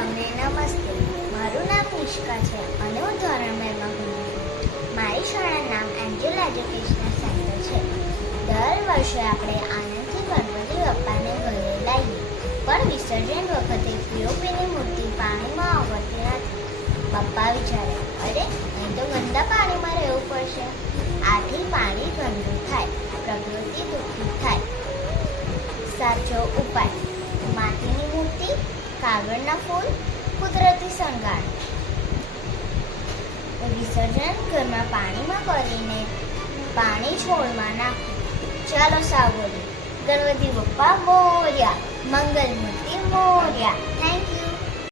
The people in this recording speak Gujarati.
સૌને નમસ્તે. મારું નામ નિષ્કા છે અને હું ધોરણ 2 માં ભણું છું. મારી શાળાનું નામ એન્જલ એજ્યુકેશનલ સેન્ટર છે. દર વર્ષે આપણે આનંદથી ગણપતિ બાપ્પાને ઘરે લાવીએ, પણ વિસર્જન વખતે પીઓપીની મૂર્તિ પાણીમાં આવતી નથી. બાપ્પા વિચારે, અરે અહીં તો ગંદા પાણીમાં રહેવું પડશે. આથી પાણી ગંદુ થાય, પ્રકૃતિ દુઃખી થાય. સાચો ઉપાય: માટીની મૂર્તિ, કાગળના ફૂલ, કુદરતી શણગાર. વિસર્જન ઘરમાં પાણીમાં કરીને પાણી છોડમાં નાખવું. ચાલો સાવ બોલીએ, ગણપતિ બપ્પા મોર્યા, મંગલ મૂર્તિ મોર્યા.